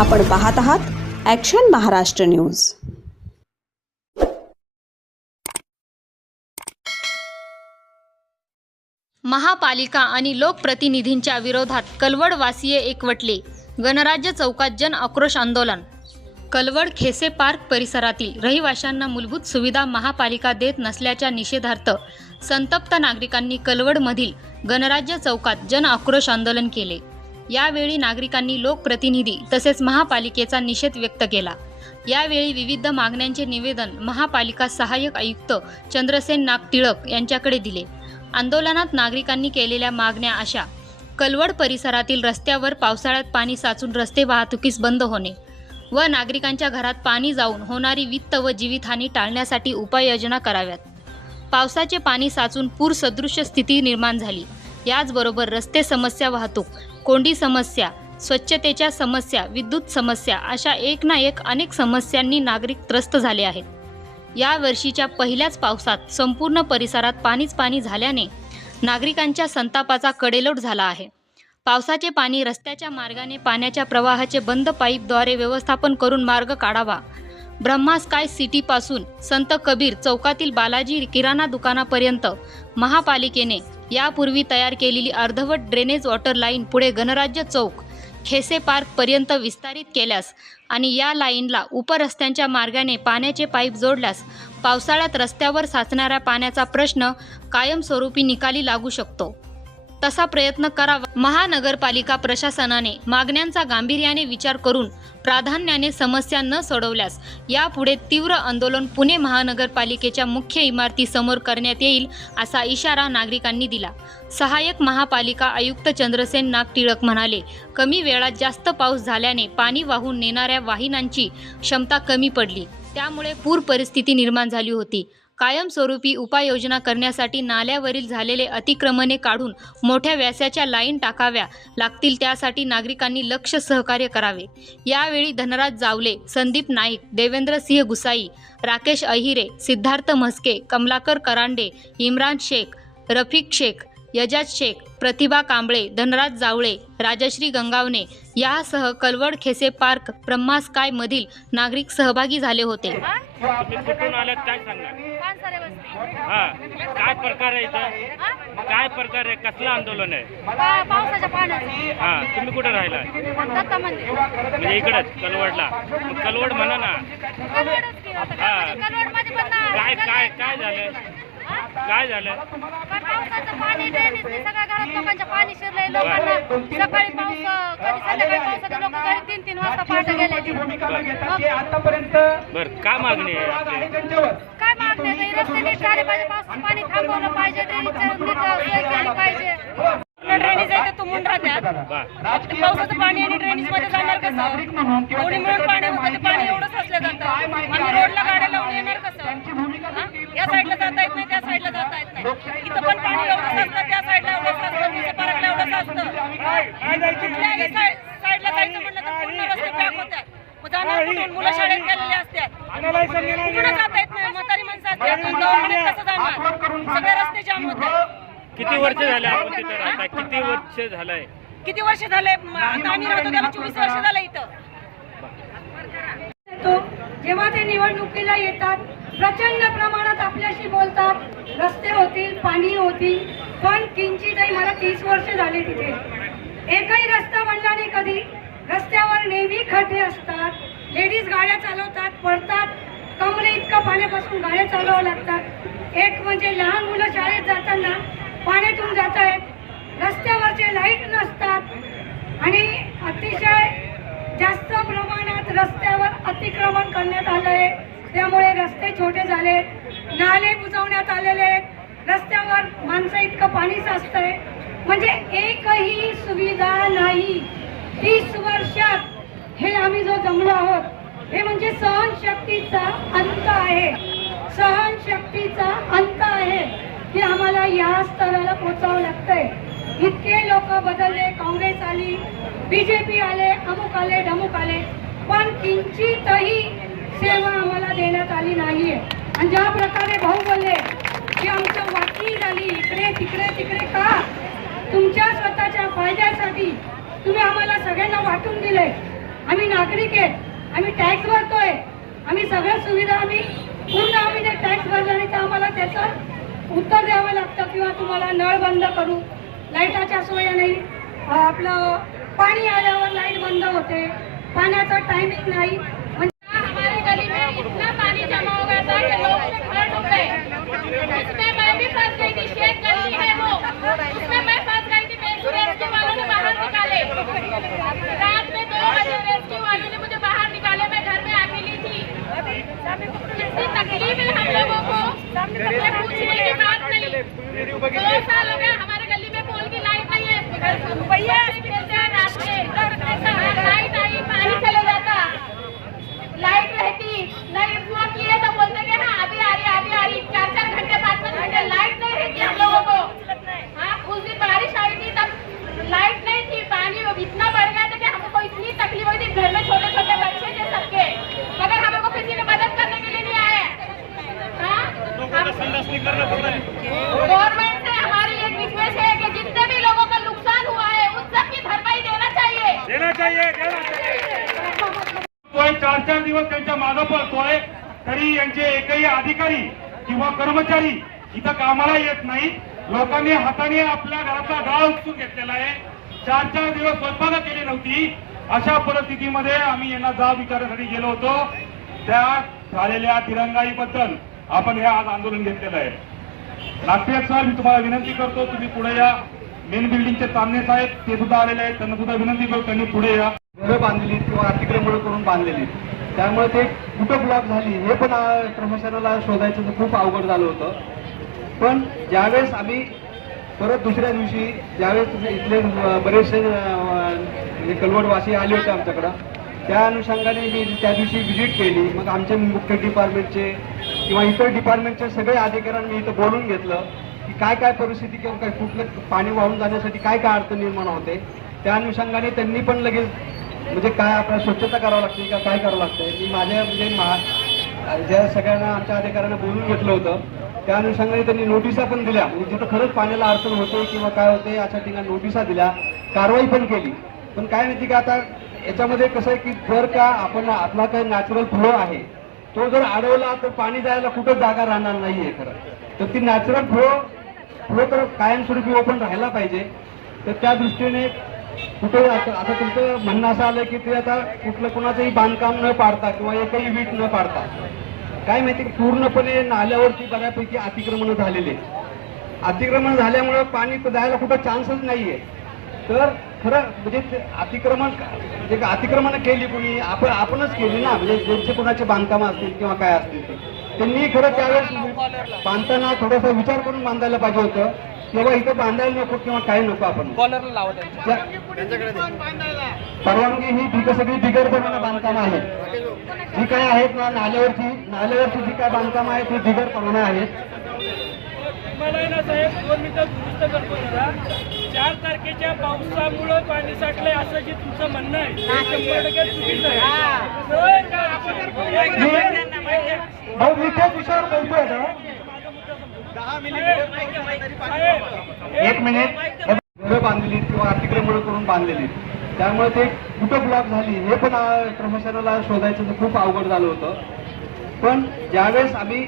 आपण पाहत आहात ॲक्शन महाराष्ट्र न्यूज महापालिका आणि लोकप्रतिनिधींच्या विरोधात कलवडवासीय एकवटले. गणराज्य चौकात जन आक्रोश आंदोलन. कलवड खेसे पार्क परिसरातील रहिवाशांना मूलभूत सुविधा महापालिका देत नसल्याच्या निषेधार्थ संतप्त नागरिकांनी कलवडमधील गणराज्य चौकात जन आक्रोश आंदोलन केले. यावेळी नागरिकांनी लोकप्रतिनिधी तसेच महापालिकेचा निषेध व्यक्त केला. यावेळी विविध मागण्यांचे निवेदन महापालिका सहाय्यक आयुक्त चंद्रसेन नाग टिळक यांच्याकडे दिले. आंदोलनात नागरिकांनी केलेल्या मागण्या अशा. कलवड परिसरातील रस्त्यावर पावसाळ्यात पाणी साचून रस्ते वाहतुकीस बंद होणे व नागरिकांच्या घरात पाणी जाऊन होणारी वित्त व जीवितहानी टाळण्यासाठी उपाययोजना कराव्यात. पावसाचे पाणी साचून पूरसदृश्य स्थिती निर्माण झाली. याचबरोबर रस्ते समस्या वाहतूक कोंडी समस्या स्वच्छतेच्या समस्या विद्युत समस्या अशा एक ना एक अनेक समस्यांनी नागरिक त्रस्त झाले आहेत. या वर्षीच्या पहिल्याच पावसात संपूर्ण परिसरात पाणीच पाणी झाल्याने नागरिकांच्या संतापाचा कडेलोट झाला आहे. पावसाचे पाणी रस्त्याच्या मार्गाने पाण्याच्या प्रवाहाचे बंद पाईपद्वारे व्यवस्थापन करून मार्ग काढावा. ब्रह्मा स्काय सिटीपासून संत कबीर चौकातील बालाजी किराणा दुकानापर्यंत महापालिकेने यापूर्वी तयार केलेली अर्धवट ड्रेनेज वॉटर लाईन पुढे गणराज्य चौक खेसे पार्कपर्यंत विस्तारित केल्यास आणि या लाईनला उपरस्त्यांच्या मार्गाने पाण्याचे पाईप जोडल्यास पावसाळ्यात रस्त्यावर साचणाऱ्या पाण्याचा प्रश्न कायमस्वरूपी निकाली लागू शकतो. तसा प्रयत्न करावा. महानगरपालिका प्रशासनाने मागण्यांचा गांभीर्याने विचार करून प्राधान्याने समस्या न सोडवल्यास यापुढे तीव्र आंदोलन पुणे महानगरपालिकेच्या मुख्य इमारतीसमोर करण्यात येईल असा इशारा नागरिकांनी दिला. सहाय्यक महापालिका आयुक्त चंद्रसेन नाग टिळक म्हणाले कमी वेळात जास्त पाऊस झाल्याने पाणी वाहून नेणाऱ्या वाहिनांची क्षमता कमी पडली. त्यामुळे पूर परिस्थिती निर्माण झाली होती. कायमस्वरूपी उपाययोजना करण्यासाठी नाल्यावरील झालेले अतिक्रमणे काढून मोठ्या व्यासाच्या लाईन टाकाव्या लागतील त्यासाठी नागरिकांनी लक्ष सहकार्य करावे. यावेळी धनराज जावले संदीप नाईक देवेंद्र सिंह गुसाई राकेश अहिरे सिद्धार्थ म्हस्के कमलाकर करांडे इम्रान शेख रफिक शेख यजाज शेख प्रतिभा कांबळे धनराज जावळे राजश्री गंगावणे यासह कलवड खेसे पार्क ब्रह्मा स्काय मधील नागरिक सहभागी झाले होते. तुम्ही कुठून आलात काय हा प्रकार आहे इथं? काय प्रकार आहे? कसलं आंदोलन आहे? पा- पावसाच्या पाण्याचं हा तुम्ही कुठं राहिला दत्ता मंदिर म्हणजे इकडंच कलवडला. मग कलवड म्हणा ना कलवडच की आता हा. काय म्हणजे कलवडमध्ये पण ना- काय काय काय झालं? काय झालं? पावसाचं पाणी सगळ्या घरात लोकांच्या पाणी शिरलंय लोकांना सकाळी पाऊस कधी संध्याकाळी पावसाचे लोक घरी तीन तीन वाजता पहाटे गेले बर काय मागणी आहे? आपली काय मागते रस्ते नीट झाले पाहिजे पावसाचं पाणी थांबवलं पाहिजे ड्रेनेजचं नीट सोय केली पाहिजे. ड्रेनेज आहे ते तुंबून राहत्यात? बा. ते पावसाचं पाणी आणि ड्रेनेजमध्ये जाणार कसं? दोन्ही मिळून पाणी होतं ते पाणी एवढं साचलं जातं. रोडला गाड्या लावून येणार कसं? हा? या साईडला जाता येत नाही त्या साईडला जाता येत नाही. इथं पण पाणी एवढं साचतं त्या साईडला एवढं साचतं तिथे पार्कला एवढं साचतं कुठल्याही साईड साईडला जायचं म्हणलं तर पूर्ण रस्ते पॅक होतात जाणार कुठून? मुलं शाळेत गेलेले असतात कुठं जाता येत नाही? म्हातारी माणसं असतात दवाखान्यात कसं जाणार? सगळे रस्ते जाम होतात. किती वर्ष झाले आपण तिथं राहता? किती वर्ष झालंय? किती वर्ष झाले आता आम्ही राहतो त्याला चोवीस वर्ष झालं इथं. तो जेव्हा ते निवडणुकीला येतात प्रचंड प्रमाणात आपल्याशी बोलतात. रस्ते होतील पाणी होतील पण किंचितही मला तीस वर्ष झाले तिथे. एकही रस्ता बनला नाही कधी. रस्त्यावर नेहमी खड्डे असतात. लेडीज गाड्या चालवतात पडतात. कमरे इतकं पाण्यापासून गाड्या चालवावं लागतात. एक म्हणजे लहान मुलं शाळेत जाताना पाण्यातून जात आहेत. रस्त्यावरचे लाइट नसतात. आणि अतिशय जास्त प्रमाणात रस्त्यावर अतिक्रमण करण्यात आलंय त्यामुळे रस्ते छोटे झालेत नाले बुजवण्यात आलेले आहेत. रस्त्यावर माणसं इतकं पाणी साचतंय. म्हणजे एकही सुविधा नाही. तीस वर्षात हे आम्ही जो जमलो आहोत हे म्हणजे सहनशक्तीचा अंत आहे. सहनशक्तीचा अंत आहे. की आम्हाला या स्तराला पोचावं लागतंय. इतके लोक बदलले काँग्रेस आली बीजेपी आले अमुक आले ढमुक आले. पण किंचितही सेवा आम्हाला देण्यात आली नाहीये. आणि ज्या प्रकारे भाऊ बोलले की आमचं वाटणी झाली इकडे तिकडे तिकडे का? तुमच्या स्वतःच्या फायद्यासाठी तुम्ही आम्हाला सगळ्यांना वाटून दिले आम्ही नागरिक आहेत आम्ही टॅक्स भरतोय. आम्ही सगळ्या सुविधा आम्ही पूर्ण आम्ही ते टॅक्स भरला तर आम्हाला त्याचं उत्तर द्यावं लागतं किंवा तुम्हाला नळ बंद करू लाईटाच्या सोया नाही आपलं पाणी आल्यावर लाइट बंद होते पाण्याचा टायमिंग नाही. म्हणजे है हम लोगों को पानी जमा हो गया था कि लोग उसमें घर डूब गए उसमें मैं भी फंस गई थी शेख गली है वो उसमें मैं फंस गई थी मेरे रेस्क्यू वालों ने बाहर निकाले रात में दो बजे रेस्क्यू वालों ने मुझे बाहर निकाले मैं घर में अकेली थी इतनी तकलीफ है हम लोगों को ये पूछने की बात नहीं दो साल हो गया हमारे गली में पोल की लाइट नहीं है भैया खेलते हैं रात में लाइट आई पानी चले जाता लाइट रहती नहीं फोन किए तो बोलते कि हाँ अभी आ रही है, अभी आ रही चार चार घंटे पाँच पाँच घंटे लाइट नहीं रहती हम लोगों को हाँ उस दिन बारिश आई थी तब लाइट नहीं थी पानी वो इतना बढ़ गया था कि हमको इतनी तकलीफ हुई थी घर में छोटे छोटे बच्चे थे सबके मगर हम लोग को किसी ने मदद करने के लिए नहीं आए हाँ हम- गवर्नमेंट से हमारी एक रिक्वेस्ट है कि जितने भी लोगों का नुकसान हुआ है उन सब की भरपाई देना चाहिए देना चाहिए देना चाहिए तोय चार चार दिवस त्यांच्या मागं पळतोय तरी यांचे एकही अधिकारी किंवा कर्मचारी इथं कामाला येत नाही लोकांनी आपल्या घराचा गाळ उपसून घेतलेला आहे. चार चार दिवस स्वयंपाक केली नव्हती. अशा परिस्थितीमध्ये आम्ही यांना जाब विचारण्यासाठी गेलो होतो. त्या झालेल्या तिरंगाईबद्दल आपण हे आज आंदोलन घेतलेलं आहे. नागपूर सर मी तुम्हाला विनंती करतो तुम्ही पुढे या. मेन बिल्डिंगचे चांदणे साहेब ते सुद्धा आलेले आहेत. त्यांना सुद्धा विनंती करतो त्यांनी पुढे या. घरं बांधलेली किंवा अतिक्रमण करून बांधलेली त्यामुळे ते कुठं ब्लॉक झाली हे पण प्रशासनाला शोधायचं तर खूप अवघड झालं होतं. पण ज्यावेळेस आम्ही परत दुसऱ्या दिवशी ज्यावेळेस इथले बरेचसे म्हणजे कलवटवासी आले होते आमच्याकडं त्या अनुषंगाने मी त्या दिवशी व्हिजिट केली. मग आमचे मुख्य डिपार्टमेंटचे किंवा इतर डिपार्टमेंटचे सगळे अधिकाऱ्यांनी इथं बोलून घेतलं की काय काय परिस्थिती किंवा काय कुठलं पाणी वाहून जाण्यासाठी काय काय अडचण निर्माण होते. त्या अनुषंगाने त्यांनी पण लगेच म्हणजे काय आपल्याला स्वच्छता करावं लागते का काय करावं लागतं. मी माझ्या म्हणजे महा ज्या सगळ्यांना आमच्या अधिकाऱ्यांना बोलून घेतलं होतं त्या अनुषंगाने त्यांनी नोटिसा पण दिल्या. म्हणजे जिथं खरंच पाण्याला अडचण होते किंवा काय होते अशा ठिकाणी नोटिसा दिल्या. कारवाई पण केली. पण काय माहिती का आता याच्यामध्ये कसं आहे की जर का आपण आपला काही नॅचरल फ्लो आहे तो जर अडवला तर पाणी जायला कुठं जागा राहणार नाहीये खरं. तर ती नॅचरल फ्लो फ्लो तर कायमस्वरूपी ओपन राहायला पाहिजे. तर त्या दृष्टीने कुठे आता आता तुमचं म्हणणं असं आलं की ते आता कुठलं कुणाचंही बांधकाम न पाडता किंवा एकही वीट न पाडता काय माहिती की पूर्णपणे नाल्यावरती बऱ्यापैकी अतिक्रमण झालेले अतिक्रमण झाल्यामुळं पाणी जायला कुठं चान्सच नाहीये. तर खरं म्हणजे अतिक्रमण म्हणजे का अतिक्रमण केली कोणी आपण आपणच केली ना. म्हणजे ज्यांचे कोणाचे बांधकाम असतील किंवा काय असतील ते. त्यांनी खरं त्यावेळेस बांधताना थोडासा विचार करून बांधायला पाहिजे होतं. किंवा इथं बांधायला नको किंवा काय नको आपण. त्या- परवानगी ही बिगर सगळी बिगर बनवणं बांधकाम आहेत जी काय आहेत ना नाल्यावरची नाल्यावरची जी काय बांधकाम आहेत ती बिगर परवाना आहेत. आहे चार तारखेच्या पावसामुळं पाणी साठलंय असं जे तुमचं म्हणणं आहे शंभर टक्के चुकीचं आहे. भाऊ मी त्याच विषयावर बोलतोय ना एक मिनिट. घरं बांधलेली किंवा अतिक्रमण करून बांधलेली. त्यामुळे ते कुठं ब्लॉक झाली हे पण आ, प्रशासनाला शोधायचं तर खूप अवघड झालं होतं. पण ज्यावेळेस आम्ही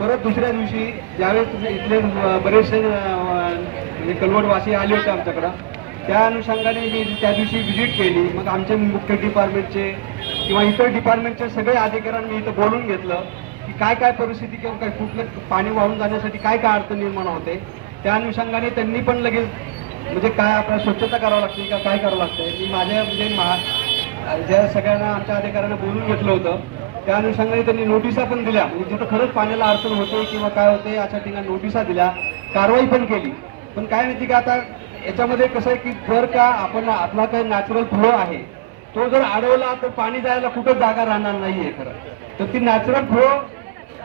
परत दुसऱ्या दिवशी ज्यावेळेस इथले बरेचसे म्हणजे कलवडवासी आले होते आमच्याकडं त्या अनुषंगाने मी त्या दिवशी व्हिजिट केली. मग आमचे मुख्य डिपार्टमेंटचे किंवा इतर डिपार्टमेंटचे सगळे अधिकाऱ्यांनी इथं बोलून घेतलं. काय काय परिस्थिती किंवा काय कुठलं पाणी वाहून जाण्यासाठी काय काय अडचण निर्माण होते त्या अनुषंगाने त्यांनी पण लगेच म्हणजे काय आपल्याला स्वच्छता करावं लागते का काय करावं लागतंय मी माझ्या म्हणजे महा ज्या सगळ्यांना आमच्या अधिकाऱ्यांना बोलून घेतलं होतं त्या अनुषंगाने त्यांनी नोटिसा पण दिल्या. म्हणजे जिथं खरंच पाण्याला अडचण होते किंवा काय होते अशा ठिकाणी नोटिसा दिल्या कारवाई पण केली. पण काय माहिती का आता याच्यामध्ये कसं आहे की जर का आपण आपला काही नॅचरल फ्लो आहे तो जर अडवला तर पाणी जायला कुठं जागा राहणार नाहीये खरं. तर ती नॅचरल फ्लो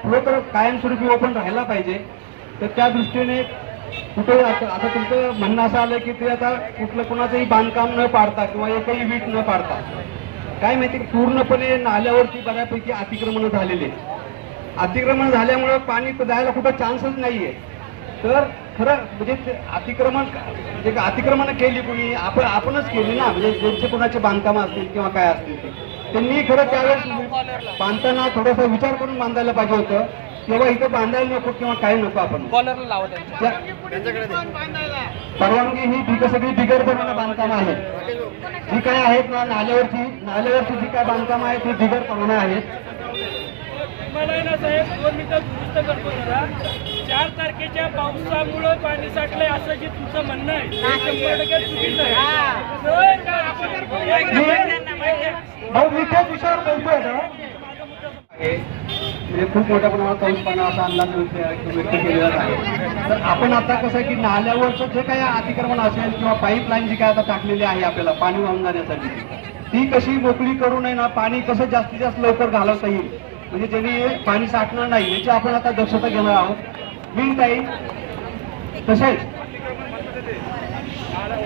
फ्लो तर कायमस्वरूपी ओपन राहायला पाहिजे. तर त्या दृष्टीने कुठे आता आता तुमचं म्हणणं असं आलं की ते आता कुठलं कुणाचंही बांधकाम न पाडता किंवा एकही वीट न पाडता काय माहिती पूर्णपणे नाल्यावरती बऱ्यापैकी अतिक्रमण झालेले अतिक्रमण झाल्यामुळं पाणी जायला कुठं चान्सच नाहीये. तर खरं म्हणजे ते अतिक्रमण म्हणजे अतिक्रमण केली कोणी आपण आपणच केली ना म्हणजे ज्यांचे कुणाचे बांधकाम असतील किंवा काय असतील ते. त्यांनी खरं त्यावेळेस बांधताना थोडासा विचार करून बांधायला पाहिजे होतं. किंवा इथं बांधायला नको किंवा काय नको आपण. परवानगी ही बिग सगळी बिगर बनवणं बांधकाम आहे. जी काय आहेत ना नाल्यावरची नाल्यावरची जी काय बांधकाम आहेत ती बिगर परवाना आहेत. चार तारखेच्या पावसामुळं पाणी साठलंय असं जे तुमचं म्हणणं आहे ते शंभर टक्के चुकीचं आहे. म्हणजे खूप मोठ्या प्रमाणात पाऊस पाणी असा अंदाज व्यक्त केलेला आहे. तर आपण आता कसं आहे की नाल्यावरचं जे काही अतिक्रमण असेल किंवा पाईपलाईन जी काय आता टाकलेली आहे आपल्याला पाणी वाहून जाण्यासाठी ती कशी मोकळी करू नये ना पाणी कसं जास्तीत जास्त लवकर घालवता येईल? म्हणजे ज्यांनी पाणी साठणार नाही याची आपण आता दक्षता घेणार आहोत. मी येईल तसेच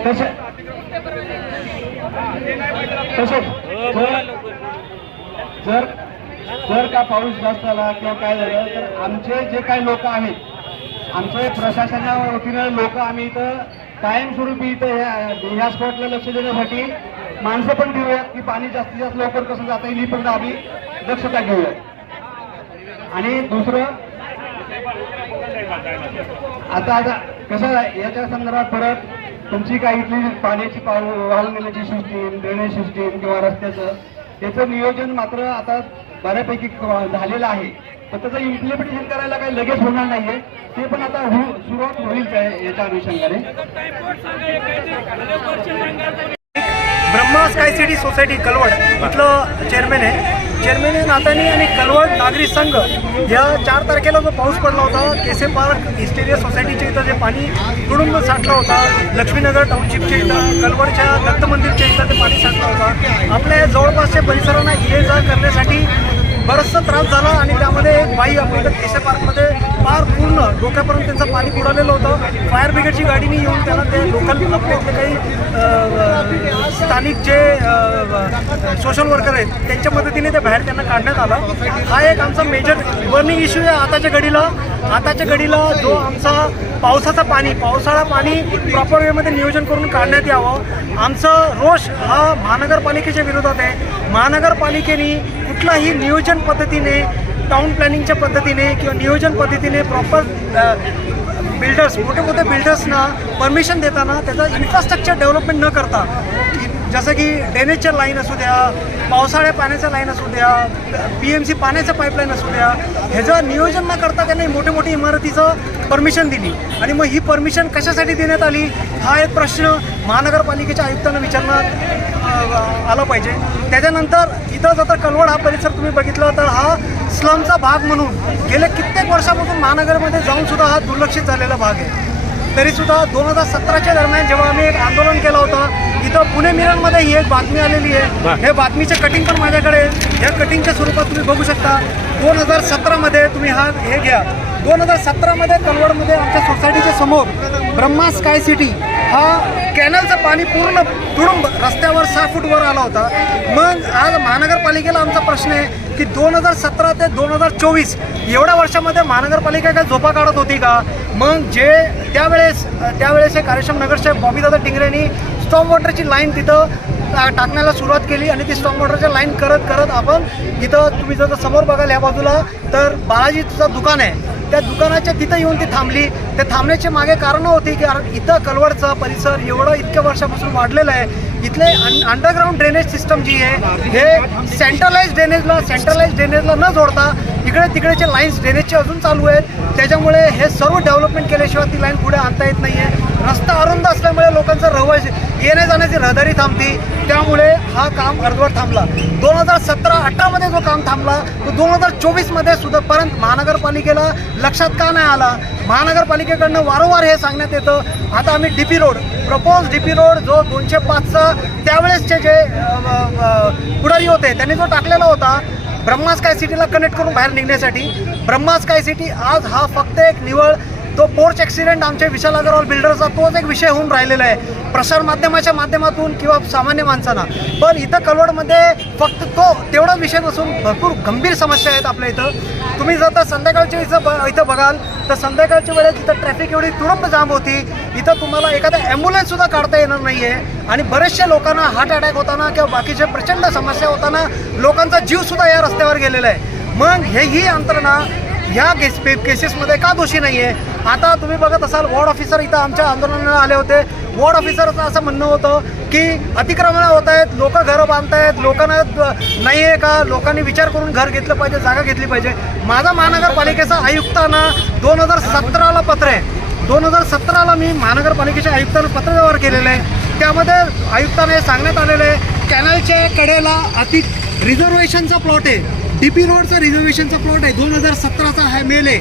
तसेच तसेच जर जर का पाऊस जास्त आला किंवा काय झालं तर आमचे जे काही लोक आहेत आमचे प्रशासनाच्या वतीनं लोक आम्ही इथं कायमस्वरूपी इथं ह्या ह्या स्पॉटला लक्ष देण्यासाठी माणसं पण घेऊयात की पाणी जास्तीत जास्त लवकर कसं जाता येईल ही पण आम्ही दक्षता घेऊयात. आणि दुसरं आता आता कसं याच्या संदर्भात परत तुमची काही इथली पाण्याची पाव- वाहून नेण्याची सिस्टीम ड्रेनेज सिस्टीम किंवा रस्त्याचं त्याचं नियोजन मात्र आता बऱ्यापैकी झालेलं आहे. पण त्याचं इम्प्लिमेंटेशन करायला काही लगेच होणार नाहीये. ते पण आता सुरुवात होईल याच्या अनुषंगाने. Brahma Sky City Society Kalwad इथलं चेअरमॅन आहे. चेअरमॅन नातानी आणि कलवड नागरिक संघ. या चार तारखेला जो पाऊस पडला होता केसे पार्क हिस्टेरिया सोसायटीच्या इथं जे पाणी तुडुंब साठलं होता लक्ष्मीनगर टाउनशिपच्या इथं कलवडच्या दत्त मंदिरच्या इथं ते पाणी साठलं होतं. आपल्या जवळपासच्या परिसरांना ये जा करण्यासाठी बराचसा त्रास झाला आणि त्यामध्ये एक बाई आपण केसे पार्कमध्ये फार पूर्ण डोक्यापर्यंत त्यांचं पाणी बुडालेलं होतं. फायर ब्रिगेडची गाडीने येऊन त्याला ते लोकल आपले काही स्थानिक जे सोशल वर्कर आहेत त्यांच्या मदतीने ते बाहेर त्यांना काढण्यात आलं. हा एक आमचा मेजर बर्निंग इश्यू आहे आताच्या घडीला. आताच्या घडीला जो आमचा पावसाचा पाणी पावसाळा पाणी प्रॉपर वेमध्ये नियोजन करून काढण्यात यावं. आमचं रोष हा महानगरपालिकेच्या विरोधात आहे. महानगरपालिकेने कुठलाही नियोजन पद्धतीने टाउन प्लॅनिंगच्या पद्धतीने किंवा नियोजन पद्धतीने प्रॉपर बिल्डर्स मोठे मोठे बिल्डर्सना परमिशन देताना त्याचं इन्फ्रास्ट्रक्चर डेव्हलपमेंट न करता जसं की ड्रेनेजच्या लाईन असू द्या पावसाळ्या पाण्याच्या लाईन असू द्या पी एम सी पाण्याचं पाईपलाईन असू द्या ह्याचं नियोजन न करता त्यांनी मोठे मोठी इमारतीचं परमिशन दिली आणि मग ही परमिशन कशासाठी देण्यात आली हा एक प्रश्न महानगरपालिकेच्या आयुक्तांना विचारण्यात आला पाहिजे. त्याच्यानंतर इथं जर कलवड हा परिसर तुम्ही बघितला तर हा स्लमचा भाग म्हणून गेल्या कित्येक वर्षापासून महानगरमध्ये जाऊन सुद्धा हा दुर्लक्षित झालेला भाग आहे. तरीसुद्धा दोन हजार सतराच्या दरम्यान जेव्हा आम्ही एक आंदोलन केलं होतं इथं पुणे मिररमध्ये ही एक बातमी आलेली आहे. हे बातमीचे कटिंग पण माझ्याकडे. या कटिंगच्या स्वरूपात तुम्ही बघू शकता. दोन हजार सतरामध्ये तुम्ही हा हे घ्या. दोन हजार सतरामध्ये कलवडमध्ये आमच्या सोसायटीच्या समोर ब्रह्मा स्काय सिटी हा कॅनलचं पाणी पूर्ण तुडुंब रस्त्यावर सहा फूटवर आला होता. मग आज महानगरपालिकेला आमचा प्रश्न आहे की दोन हजार सतरा ते दोन हजार चोवीस एवढ्या वर्षामध्ये महानगरपालिका काय झोपा काढत होती का? मग जे त्यावेळेस त्यावेळेस हे कार्यक्षम नगरसेवक बॉबीदादा टिंगरेंनी स्टॉम वॉटरची लाईन तिथं टा- टाकण्याला सुरुवात केली आणि ती स्टॉप वॉटरच्या लाईन करत करत आपण इथं तुम्ही जर समोर बघाल या बाजूला तर बालाजीचं दुकान आहे. त्या दुकानाच्या तिथं येऊन ती थांबली. ते थांबण्याची मागे कारणं होती की कारण इथं कलवडचा परिसर एवढं इतक्या वर्षापासून वाढलेलं आहे. इथले अंडरग्राऊंड ड्रेनेज सिस्टम जी आहे हे सेंट्रलाइज ड्रेनेजला सेंट्रलाइज ड्रेनेजला न जोडता इकडे तिकडेचे लाईन्स ड्रेनेजचे अजून चालू आहेत. त्याच्यामुळे हे सर्व डेव्हलपमेंट केल्याशिवाय ती लाईन पुढे आणता येत नाही आहे रस्ता अरुंद असल्यामुळे लोकांचं रहिवासी येण्या जाण्याची रहदारी थांबती. त्यामुळे हा काम अर्धवट थांबला. दोन हजार सतरा अठरामध्ये जो काम थांबला तो दोन हजार चोवीसमध्ये सुद्धा परंतु महानगरपालिकेला लक्षात का नाही आला? महानगरपालिकेकडनं वारंवार हे सांगण्यात येतं. आता आम्ही D P road propose D P road जो दोनशे पाचचा त्यावेळेसचे जे पुढारी होते त्यांनी जो टाकलेला होता ब्रह्मा स्काय सिटीला कनेक्ट करून बाहेर निघण्यासाठी. ब्रह्मा स्काय सिटी आज हा फक्त एक निवळ तो पोर्च ॲक्सिडेंट आमच्या विशाल अग्रवाल बिल्डरचा तोच एक विषय होऊन राहिलेला आहे. प्रसारमाध्यमाच्या माध्यमातून किंवा सामान्य माणसांना. पण इथं कलवडमध्ये फक्त तो तेवढा विषय नसून भरपूर गंभीर समस्या आहेत आपल्या इथं. तुम्ही जर तर संध्याकाळच्या इथं ब इथं बघाल तर संध्याकाळच्या वेळेस इथं ट्रॅफिक एवढी तुरंत जाम होती. इथं तुम्हाला एखादा ॲम्ब्युलन्ससुद्धा काढता येणार नाही आहे आणि बरेचशा लोकांना हार्ट अटॅक होताना किंवा बाकीच्या प्रचंड समस्या होताना लोकांचा जीवसुद्धा या रस्त्यावर गेलेला आहे. मग हे ही यंत्रणा ह्या केस पे- केसेसमध्ये का दोषी नाही आहे आता तुम्ही बघत असाल वॉर्ड ऑफिसर इथं आमच्या आंदोलनाला आले होते. वॉर्ड ऑफिसरचं असं म्हणणं होतं की अतिक्रमणं होत आहेत लोक घरं बांधतायत लोकांना नाही आहे का? लोकांनी विचार करून घर घेतलं पाहिजे जागा घेतली पाहिजे. माझा महानगरपालिकेचा आयुक्तांना दोन हजार सतराला पत्र आहे. दोन हजार सतराला मी महानगरपालिकेच्या आयुक्तांना पत्र व्यवहार केलेलं आहे. त्यामध्ये आयुक्तांना हे सांगण्यात आलेलं आहे कॅनलच्या कडेला अति रिझर्वेशनचा प्लॉट आहे. डी पी रोडचा रिझर्वेशनचा प्लॉट आहे. दोन हजार सतराचा हा मेल आहे.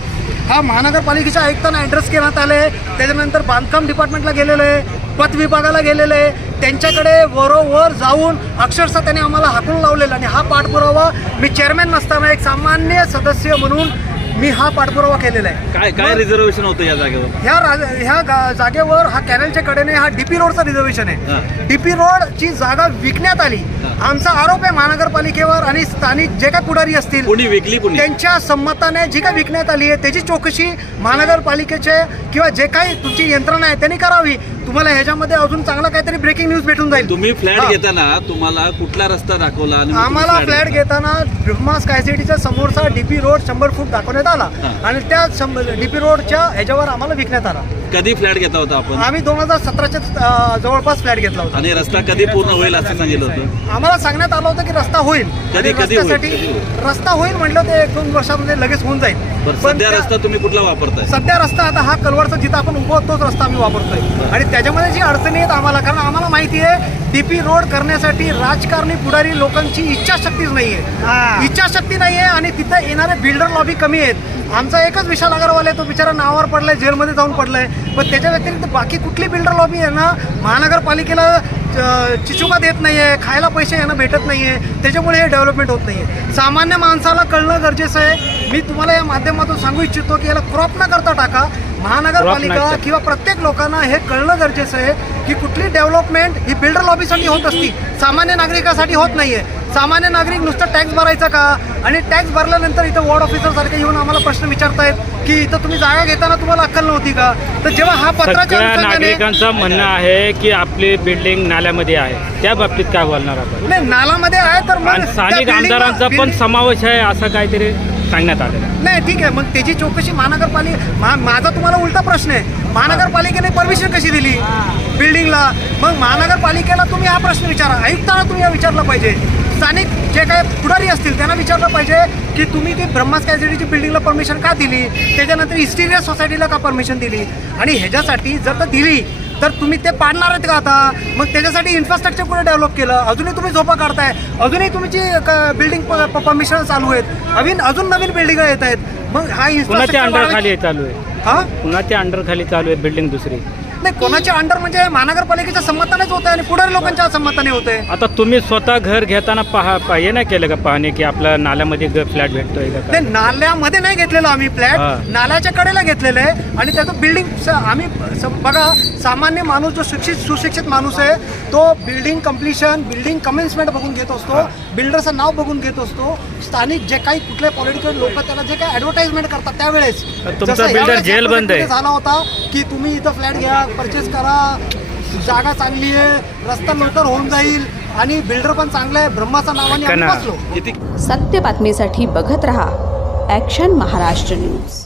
हा महानगरपालिकेच्या आयुक्तांना ॲड्रेस करण्यात आले त्याच्यानंतर बांधकाम डिपार्टमेंटला गेलेलं आहे. पत विभागाला गेलेलं आहे. त्यांच्याकडे वरोवर जाऊन अक्षरशः त्यांनी आम्हाला हाकून लावलेलं आणि हा पाठपुरावा मी चेअरमॅन नसताना एक सामान्य सदस्य म्हणून मी हा पाठपुरावा केलेला आहे. काय काय रिझर्वेशन होतं या जागेवर? ह्या राज ह्या गा- जागेवर हा कॅनलच्या कडेने हा डीपी रोडचा रिझर्वेशन आहे. डीपी रोडची जागा विकण्यात आली. आमचा आरोप आहे महानगरपालिकेवर आणि स्थानिक जे काय पुढारी असतील कोणी विकली त्यांच्या संमताने जी काय विकण्यात आली आहे त्याची चौकशी महानगरपालिकेचे किंवा जे काही तुमची यंत्रणा आहे त्यांनी करावी. तुम्हाला ह्याच्यामध्ये अजून चांगला काहीतरी ब्रेकिंग न्यूज भेटून जाईल तुम्ही फ्लॅट हा. घेताना तुम्हाला कुठला रस्ता दाखवला आणि मग तुम्ही आम्हाला फ्लॅट? घेताना ब्रह्मा स्कायसिटीच्या समोरचा डीपी रोड शंभर फूट दाखवण्यात आला हा. आणि त्या डीपी रोडच्या ह्याच्यावर आम्हाला विकण्यात आला कधी फ्लॅट घेता होता आपण? आम्ही दोन हजार सतराच्या जवळपास फ्लॅट घेतला होता. आणि रस्ता कधी पूर्ण होईल असं सांगितलं होतं? आम्हाला सांगण्यात आलं होतं की रस्ता होईल. कधी- आणि कधी होईल? रस्त्यासाठी कधी होईल? रस्ता होईल म्हटलं ते एक दोन वर्षामध्ये लगेच होऊन जाईल. बरं सध्या त्या- रस्ता तुम्ही कुठला वापरताय? सध्या रस्ता आता हा कलवरचा जिथं आपण उभं आहोत, तोच रस्ता आम्ही वापरतोय. आणि त्याच्यामध्ये जी अडचणी आहेत आम्हाला कारण आम्हाला माहिती आहे डीपी रोड करण्यासाठी राजकारणी पुढारी लोकांची इच्छाशक्तीच नाहीये. इच्छाशक्ती नाहीये आणि तिथं येणारे बिल्डर लॉबी कमी आहेत. आमचा एकच विशाल अगरवाल आहे तो बिचारा नावावर पडलाय जेलमध्ये जाऊन पडलाय. पण त्याच्या व्यतिरिक्त बाकी कुठली बिल्डर लॉबी आहे ना महानगरपालिकेला चिचुका देत आहे खायला पैसे यांना भेटत नाही आहे त्याच्यामुळे हे डेव्हलपमेंट होत नाही आहे सामान्य माणसाला कळणं गरजेचं आहे. मी तुम्हाला या माध्यमातून सांगू इच्छितो की याला क्रॉप न करता टाका. महानगरपालिका किंवा प्रत्येक लोकांना हे कळणं गरजेचं आहे की कुठली डेव्हलपमेंट ही बिल्डर लॉबीसाठी होत असती. सामान्य नागरिकासाठी होत नाहीये. सामान्य नागरिक नुसतं टॅक्स भरायचा का? आणि टॅक्स भरल्यानंतर इथं वॉर्ड ऑफिसर सारखे येऊन आम्हाला प्रश्न विचारतायत की इथं तुम्ही जागा घेताना तुम्हाला अक्कल नव्हती का? तर जेव्हा हा पत्राच्या नागरिकांचं म्हणणं आहे की आपली बिल्डिंग नाल्यामध्ये आहे. त्या बाबतीत काय बोलणार आपण? नाही नालामध्ये आहे तर स्थानिक आमदारांचा पण समावेश आहे असं काहीतरी? सांगण्यात आलेलं आहे. नाही ठीक आहे. मग त्याची चौकशी महानगरपालिका मा- माझा तुम्हाला उलटा प्रश्न आहे. महानगरपालिकेने परमिशन कशी दिली? बिल्डिंगला मग महानगरपालिकेला तुम्ही हा प्रश्न विचारा. आयुक्तांना तुम्ही हा विचारला पाहिजे. स्थानिक जे काय पुढारी असतील त्यांना विचारलं पाहिजे की तुम्ही ती ब्रह्मा स्कायसिटीची बिल्डिंगला परमिशन का दिली? त्याच्यानंतर इस्टिरिया सोसायटीला का परमिशन दिली? आणि ह्याच्यासाठी जर तर दिली तर तुम्ही ते पाडणार आहेत का आता? मग त्याच्यासाठी इन्फ्रास्ट्रक्चर कुठे डेव्हलप केलं? अजूनही तुम्ही झोपा काढताय. अजूनही तुमची बिल्डिंग परमिशन चालू आहेत. अजून अजून नवीन बिल्डिंग येत आहेत. मग हा अंडर खाली चालू आहे. हा? कुणाच्या अंडर खाली चालू आहे बिल्डिंग दुसरी. नाही कोणाच्या अंडर म्हणजे महानगरपालिकेच्या संमतानेच होत आहे आणि पुढे लोकांच्या संमताने होत आहे आता तुम्ही स्वतः घर घेताना पहा पहा- हे नाही केलं का पाहणे की आपल्या नाल्यामध्ये फ्लॅट भेटतोय का काय? नाल्यामध्ये नाही घेतलेलो आम्ही फ्लॅट. नाल्याच्या कडेला घेतलेलं आहे आणि त्याचं बिल्डिंग आम्ही स- बघा सामान्य माणूस जो शिक्षित सुशिक्षित माणूस आहे तो बिल्डिंग कम्प्लिशन बिल्डिंग कमेन्समेंट बघून घेत असतो बिल्डरचं नाव बघून घेत असतो स्थानिक जे काही कुठले पॉलिटिकल लोक त्याला जे काही ऍडव्हर्टाइजमेंट करतात त्यावेळेस तुमचा जसं builder यावेळेस jail या बंद आहे. झाला होता की तुम्ही इथं फ्लॅट घ्या परचेस करा. जागा चांगली आहे. रस्ता लवकर होऊन जाईल. आणि बिल्डर पण चांगला आहे. ब्रह्माचा नावाने सत्य बातमीसाठी बघत रहा. Action Maharashtra news